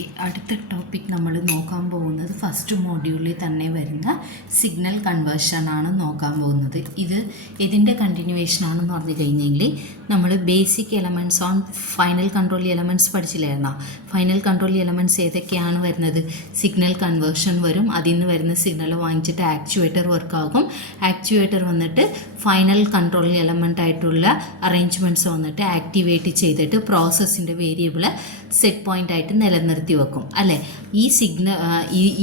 Okay, അടുത്ത topic നമ്മൾ നോക്കാൻ പോകുന്നത് ഫസ്റ്റ് മോഡ്യൂളിൽ തന്നെ വരുന്ന സിഗ്നൽ കൺവേർഷനാണ് നോക്കാൻ പോകുന്നത്. ഇതിൻ്റെ കണ്ടിന്യൂവേഷനാണെന്ന് പറഞ്ഞു കഴിഞ്ഞെങ്കിൽ നമ്മൾ basic elements on final control elements പഠിച്ചില്ലായിരുന്നോ? ഫൈനൽ കൺട്രോൾ എലമെൻറ്റ്സ് ഏതൊക്കെയാണ് വരുന്നത്? സിഗ്നൽ കൺവേർഷൻ വരും, അതിൽ നിന്ന് വരുന്ന സിഗ്നൽ വാങ്ങിച്ചിട്ട് ആക്ച്വേറ്റർ വർക്കാകും. ആക്ച്വേറ്റർ വന്നിട്ട് ഫൈനൽ കൺട്രോൾ എലമെൻ്റ് ആയിട്ടുള്ള അറേഞ്ച്മെൻറ്റ്സ് വന്നിട്ട് ആക്ടിവേറ്റ് ചെയ്തിട്ട് പ്രോസസ്സിൻ്റെ വേരിയബിൾ സെറ്റ് പോയിൻ്റ് ആയിട്ട് നിലനിർത്തി വെക്കും അല്ലേ.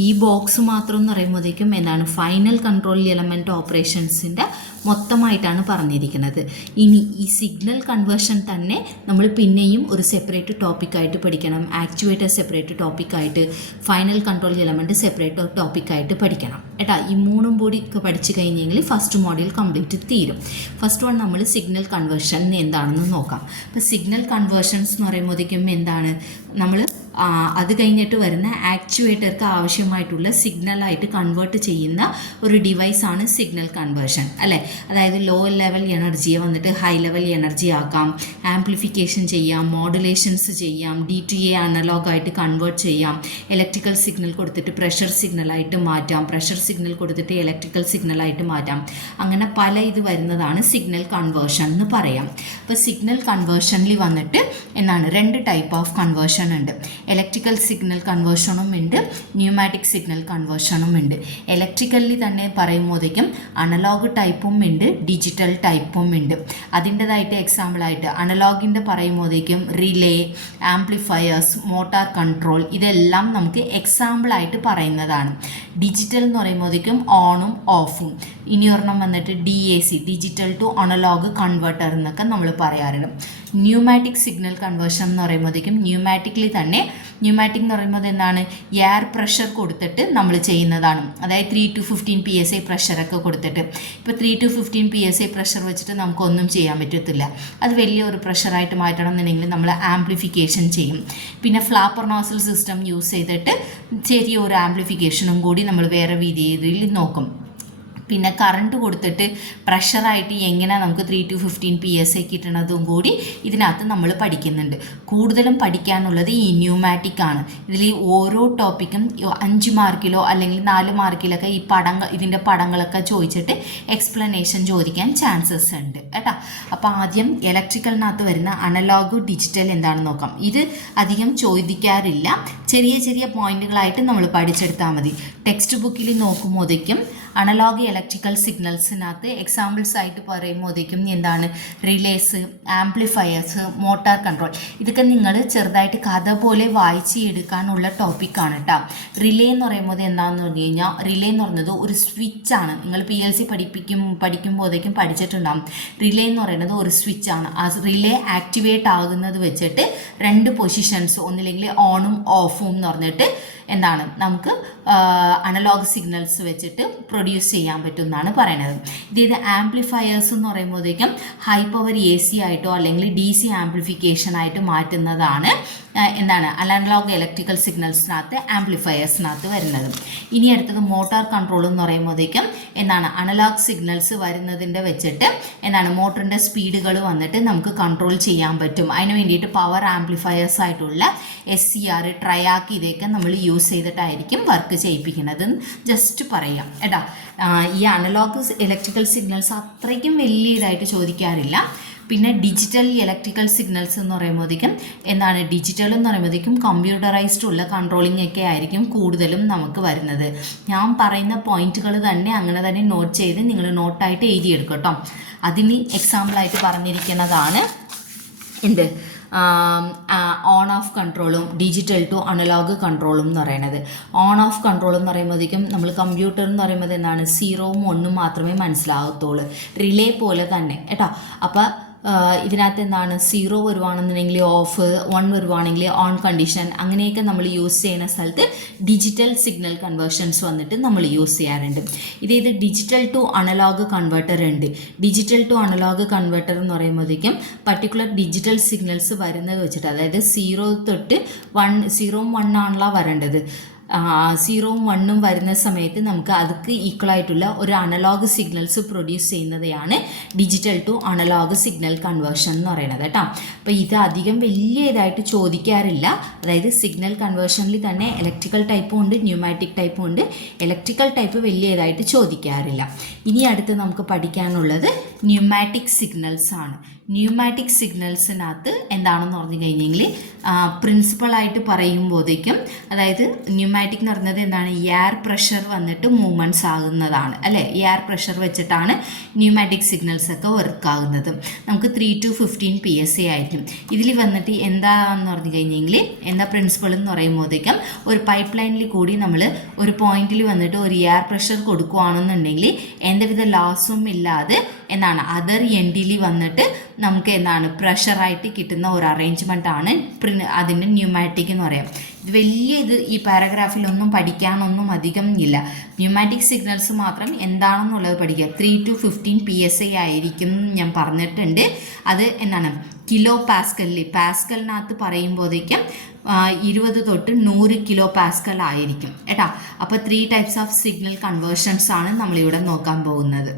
ഈ ബോക്സ് മാത്രം എന്ന് പറയുമ്പോഴത്തേക്കും എന്താണ് ഫൈനൽ കൺട്രോൾ എലമെൻറ്റ് ഓപ്പറേഷൻസിൻ്റെ മൊത്തമായിട്ടാണ് പറഞ്ഞിരിക്കുന്നത്. ഇനി ഈ സിഗ്നൽ കൺവേർഷൻ തന്നെ നമ്മൾ പിന്നെയും ഒരു സെപ്പറേറ്റ് ടോപ്പിക്കായിട്ട് പഠിക്കണം. ആക്ച്വേറ്റർ സെപ്പറേറ്റ് ടോപ്പിക്കായിട്ട്, ഫൈനൽ കൺട്രോൾ എലമെൻറ്റ് സെപ്പറേറ്റ് ടോപ്പിക്കായിട്ട് പഠിക്കണം ഏട്ടാ. ഈ മൂന്നും കൂടി പഠിച്ചു കഴിഞ്ഞെങ്കിൽ ഫസ്റ്റ് മോഡ്യൂൾ കംപ്ലീറ്റ് തീരും. ഫസ്റ്റ് വൺ നമ്മൾ സിഗ്നൽ കൺവേർഷൻ എന്താണെന്ന് നോക്കാം. അപ്പോൾ സിഗ്നൽ കൺവേർഷൻസ് എന്ന് പറയുമ്പോഴത്തേക്കും എന്താണ്, നമ്മൾ അത് കഴിഞ്ഞിട്ട് വരുന്ന ആക്ച്വേറ്റർക്ക് ആവശ്യമായിട്ടുള്ള സിഗ്നലായിട്ട് കൺവേർട്ട് ചെയ്യുന്ന ഒരു ഡിവൈസാണ് സിഗ്നൽ കൺവേർഷൻ അല്ലേ. അതായത് ലോ ലെവൽ എനർജിയെ വന്നിട്ട് ഹൈ ലെവൽ എനർജി ആക്കാം, ആംപ്ലിഫിക്കേഷൻ ചെയ്യാം, മോഡുലേഷൻസ് ചെയ്യാം, DA അനലോഗായിട്ട് കൺവേർട്ട് ചെയ്യാം, ഇലക്ട്രിക്കൽ സിഗ്നൽ കൊടുത്തിട്ട് പ്രഷർ സിഗ്നലായിട്ട് മാറ്റാം, പ്രഷർ സിഗ്നൽ കൊടുത്തിട്ട് ഇലക്ട്രിക്കൽ സിഗ്നലായിട്ട് മാറ്റാം. അങ്ങനെ പല ഇത് വരുന്നതാണ് സിഗ്നൽ കൺവേർഷൻ എന്ന് പറയാം. അപ്പോൾ സിഗ്നൽ കൺവേർഷനിൽ വന്നിട്ട് എന്താണ് രണ്ട് ടൈപ്പ് ഓഫ് കൺവേർഷൻ ഉണ്ട്. ഇലക്ട്രിക്കൽ സിഗ്നൽ കൺവേർഷനും ഉണ്ട്, ന്യൂമാറ്റിക് സിഗ്നൽ കൺവേർഷനും ഉണ്ട്. ഇലക്ട്രിക്കലിൽ തന്നെ പറയുമ്പോഴത്തേക്കും അനലോഗ് ടൈപ്പും ഉണ്ട്, ഡിജിറ്റൽ ടൈപ്പും ഉണ്ട്. അതിൻ്റെതായിട്ട് എക്സാമ്പിളായിട്ട് അനലോഗിൻ്റെ പറയുമ്പോഴത്തേക്കും റിലേ, ആംപ്ലിഫയേഴ്സ്, മോട്ടാർ കൺട്രോൾ ഇതെല്ലാം നമുക്ക് എക്സാമ്പിളായിട്ട് പറയുന്നതാണ്. ഡിജിറ്റൽ എന്ന് പറയുമ്പോഴത്തേക്കും ഓണും ഓഫും. ഇനി ഒരെണ്ണം വന്നിട്ട് DAC, digital to analogue converter എന്നൊക്കെ നമ്മൾ പറയാറുണ്ട്. ന്യൂമാറ്റിക് സിഗ്നൽ കൺവേർഷൻ എന്ന് പറയുമ്പോഴത്തേക്കും ന്യൂമാറ്റിക്കിൽ തന്നെ, ന്യൂമാറ്റിക് എന്ന് പറയുമ്പോൾ എന്താണ്, എയർ പ്രഷർ കൊടുത്തിട്ട് നമ്മൾ ചെയ്യുന്നതാണ്. അതായത് 3 to 15 PSI പ്രഷറൊക്കെ കൊടുത്തിട്ട്. ഇപ്പോൾ 3 to 15 PSI പ്രഷർ വെച്ചിട്ട് നമുക്കൊന്നും ചെയ്യാൻ പറ്റത്തില്ല. അത് വലിയൊരു പ്രഷറായിട്ട് മാറ്റണം എന്നുണ്ടെങ്കിൽ നമ്മൾ ആംപ്ലിഫിക്കേഷൻ ചെയ്യും. പിന്നെ ഫ്ലാപ്പർ നോസൽ സിസ്റ്റം യൂസ് ചെയ്തിട്ട് ചെറിയൊരു ആംപ്ലിഫിക്കേഷനും കൂടി നമ്മൾ വേറെ രീതിയിൽ നോക്കും. പിന്നെ കറണ്ട് കൊടുത്തിട്ട് പ്രഷറായിട്ട് എങ്ങനെ നമുക്ക് 3 to 15 PSI കിട്ടണതും കൂടി ഇതിനകത്ത് നമ്മൾ പഠിക്കുന്നുണ്ട്. കൂടുതലും പഠിക്കാനുള്ളത് ഈ ന്യൂമാറ്റിക് ആണ്. ഇതിൽ ഓരോ ടോപ്പിക്കും 5 മാർക്കിലോ അല്ലെങ്കിൽ 4 മാർക്കിലൊക്കെ ഇതിൻ്റെ പടങ്ങളൊക്കെ ചോദിച്ചിട്ട് എക്സ്പ്ലനേഷൻ ചോദിക്കാൻ ചാൻസസ് ഉണ്ട് കേട്ടോ. അപ്പോൾ ആദ്യം ഇലക്ട്രിക്കലിനകത്ത് വരുന്ന അനലോഗ് ഡിജിറ്റൽ എന്താണെന്ന് നോക്കാം. ഇത് അധികം ചോദിക്കാറില്ല, ചെറിയ ചെറിയ പോയിന്റുകളായിട്ട് നമ്മൾ പഠിച്ചെടുത്താൽ മതി. ടെക്സ്റ്റ് ബുക്കിൽ നോക്കുമ്പോഴേക്കും അനലോഗ് ഇലക്ട്രിക്കൽ സിഗ്നൽസിനകത്ത് എക്സാമ്പിൾസ് ആയിട്ട് പറയുമ്പോഴേക്കും എന്താണ്, റിലേസ്, ആംപ്ലിഫയേഴ്സ്, മോട്ടാർ കൺട്രോൾ ഇതൊക്കെ നിങ്ങൾ ചെറുതായിട്ട് കഥ പോലെ വായിച്ച് എടുക്കാനുള്ള ടോപ്പിക്കാണ് കേട്ടോ. റിലേ എന്ന് പറയുമ്പോൾ എന്താണെന്ന് പറഞ്ഞു കഴിഞ്ഞാൽ, റിലേ എന്ന് പറയുന്നത് ഒരു സ്വിച്ചാണ്. നിങ്ങൾ PLC പഠിക്കുമ്പോഴേക്കും പഠിച്ചിട്ടുണ്ടാകും. റിലേ എന്ന് പറയുന്നത് ഒരു സ്വിച്ചാണ്. ആ റിലേ ആക്ടിവേറ്റ് ആകുന്നത് വെച്ചിട്ട് രണ്ട് പൊസിഷൻസ്, ഒന്നില്ലെങ്കിൽ ഓണും ഓഫും എന്ന് പറഞ്ഞിട്ട് എന്താണ് നമുക്ക് അനലോഗ് സിഗ്നൽസ് വെച്ചിട്ട് പ്രൊഡ്യൂസ് ചെയ്യാൻ പറ്റും എന്നാണ് പറയുന്നത്. ഇത് ആംപ്ലിഫയേഴ്സ് എന്ന് പറയുമ്പോഴത്തേക്കും ഹൈ പവർ AC ആയിട്ടോ അല്ലെങ്കിൽ DC ആംപ്ലിഫിക്കേഷനായിട്ട് മാറ്റുന്നതാണ് എന്താണ് അനലോഗ് ഇലക്ട്രിക്കൽ സിഗ്നൽസിനകത്ത്, ആംപ്ലിഫയേഴ്സിനകത്ത് വരുന്നത്. ഇനി അടുത്തത് മോട്ടാർ കൺട്രോൾ എന്ന് പറയുമ്പോഴത്തേക്കും എന്താണ് അനലോഗ് സിഗ്നൽസ് വരുന്നതിൻ്റെ വെച്ചിട്ട് എന്താണ് മോട്ടറിൻ്റെ സ്പീഡുകൾ വന്നിട്ട് നമുക്ക് കൺട്രോൾ ചെയ്യാൻ പറ്റും. അതിന് വേണ്ടിയിട്ട് പവർ ആംപ്ലിഫയേഴ്സ് ആയിട്ടുള്ള SCR, ട്രയാക്ക് ഇതൊക്കെ നമ്മൾ യൂസ് ചെയ്തിട്ടായിരിക്കും വർക്ക് ചെയ്യിപ്പിക്കുന്നത്. ജസ്റ്റ് പറയാം കേട്ടോ. ഈ അനലോഗ് ഇലക്ട്രിക്കൽ സിഗ്നൽസ് അത്രയ്ക്കും വലിയ ഇതായിട്ട് ചോദിക്കാറില്ല. പിന്നെ ഡിജിറ്റൽ ഇലക്ട്രിക്കൽ സിഗ്നൽസ് എന്ന് പറയുമ്പോഴത്തേക്കും എന്താണ്, ഡിജിറ്റൽ എന്ന് പറയുമ്പോഴത്തേക്കും കമ്പ്യൂട്ടറൈസ്ഡ് ഉള്ള കൺട്രോളിംഗ് ഒക്കെ ആയിരിക്കും കൂടുതലും നമുക്ക് വരുന്നത്. ഞാൻ പറയുന്ന പോയിന്റുകൾ തന്നെ അങ്ങനെ തന്നെ നോട്ട് ചെയ്ത് നിങ്ങൾ നോട്ടായിട്ട് എഴുതിയെടുക്കും കേട്ടോ. അതിന് എക്സാമ്പിളായിട്ട് പറഞ്ഞിരിക്കുന്നതാണ് എന്ത്, ഓൺ ഓഫ് കൺട്രോളും ഡിജിറ്റൽ ടു അനലോഗ് കൺട്രോളും എന്ന് പറയുന്നത്. ഓൺ ഓഫ് കൺട്രോൾ എന്ന് പറയുമ്പോഴത്തേക്കും നമ്മൾ കമ്പ്യൂട്ടർ എന്ന് പറയുമ്പോൾ എന്താണ് 0ഉം 1ഉം മാത്രമേ മനസ്സിലാകത്തുള്ളൂ. റിലേ പോലെ തന്നെ കേട്ടോ. അപ്പോൾ ഇതിനകത്ത് എന്താണ് 0 വരുവാണെന്നുണ്ടെങ്കിൽ ഓഫ്, 1 വരുവാണെങ്കിൽ ഓൺ കണ്ടീഷൻ, അങ്ങനെയൊക്കെ നമ്മൾ യൂസ് ചെയ്യുന്ന സ്ഥലത്ത് ഡിജിറ്റൽ സിഗ്നൽ കൺവേർഷൻസ് വന്നിട്ട് നമ്മൾ യൂസ് ചെയ്യാറുണ്ട്. ഇത് ഡിജിറ്റൽ ടു അനലോഗ് കൺവേർട്ടർ ഉണ്ട്. ഡിജിറ്റൽ ടു അനലോഗ് കൺവേർട്ടർ എന്ന് പറയുമ്പോഴത്തേക്കും പർട്ടിക്കുലർ ഡിജിറ്റൽ സിഗ്നൽസ് വരുന്നത് വെച്ചിട്ട്, അതായത് 0 തൊട്ട് 1, 0ഉം 1 ആണല്ലോ വരേണ്ടത്. 0ഉം 1ഉം വരുന്ന സമയത്ത് നമുക്ക് അതിക്ക് ഈക്വൽ ആയിട്ടുള്ള ഒരു അനലോഗ് സിഗ്നൽസ് പ്രൊഡ്യൂസ് ചെയ്യുന്നതാണ് digital to analogue signal conversion എന്ന് പറയുന്നത് കേട്ടോ. അപ്പോൾ ഇത് അധികം വലിയ ഇതായിട്ട് ചോദിക്കാറില്ല. അതായത് സിഗ്നൽ കൺവേർഷനിൽ തന്നെ ഇലക്ട്രിക്കൽ ടൈപ്പും ഉണ്ട്, ന്യൂമാറ്റിക് ടൈപ്പും ഉണ്ട്. ഇലക്ട്രിക്കൽ ടൈപ്പ് വലിയ ഇതായിട്ട് ചോദിക്കാറില്ല. ഇനി അടുത്ത് നമുക്ക് പഠിക്കാനുള്ളത് ന്യൂമാറ്റിക് സിഗ്നൽസ് ആണ്. ന്യൂമാറ്റിക് സിഗ്നൽസിനകത്ത് എന്താണെന്ന് പറഞ്ഞു കഴിഞ്ഞെങ്കിൽ പ്രിൻസിപ്പളായിട്ട് പറയുമ്പോഴത്തേക്കും, അതായത് ന്യൂമാറ്റിക് എന്ന് പറയുന്നത് എന്താണ്, എയർ പ്രഷർ വന്നിട്ട് മൂവ്മെൻറ്റ്സ് ആകുന്നതാണ് അല്ലേ. എയർ പ്രഷർ വെച്ചിട്ടാണ് ന്യൂമാറ്റിക് സിഗ്നൽസ് ഒക്കെ വർക്ക് ആകുന്നത്. നമുക്ക് 3 to 15 PSI ആയിരിക്കും. ഇതിൽ വന്നിട്ട് എന്താണെന്ന് പറഞ്ഞു കഴിഞ്ഞെങ്കിൽ എന്താ പ്രിൻസിപ്പൾ എന്ന് പറയുമ്പോഴത്തേക്കും, ഒരു പൈപ്പ് ലൈനിൽ കൂടി നമ്മൾ ഒരു പോയിന്റിൽ വന്നിട്ട് ഒരു എയർ പ്രഷർ കൊടുക്കുകയാണെന്നുണ്ടെങ്കിൽ എന്തെവിധ ലോസും ഇല്ലാതെ എന്താണ് അതർ എൻഡിൽ വന്നിട്ട് നമുക്ക് എന്താണ് പ്രഷറായിട്ട് കിട്ടുന്ന ഒരു അറേഞ്ച്മെൻ്റ് ആണ് അതിൻ്റെ ന്യൂമാറ്റിക് എന്ന് പറയാം. ഇത് വലിയ ഈ പാരഗ്രാഫിലൊന്നും പഠിക്കാനൊന്നും അധികം ഇല്ല. ന്യൂമാറ്റിക് സിഗ്നൽസ് മാത്രം എന്താണെന്നുള്ളത് പഠിക്കുക. 3 to 15 PSI ആയിരിക്കും ഞാൻ പറഞ്ഞിട്ടുണ്ട്. അത് എന്താണ് കിലോ പാസ്കലിനകത്ത് പറയുമ്പോഴേക്കും 20 തൊട്ട് 100 കിലോ പാസ്കൽ ആയിരിക്കും കേട്ടോ. അപ്പോൾ 3 types ഓഫ് സിഗ്നൽ കൺവേർഷൻസ് ആണ് നമ്മളിവിടെ നോക്കാൻ പോകുന്നത്.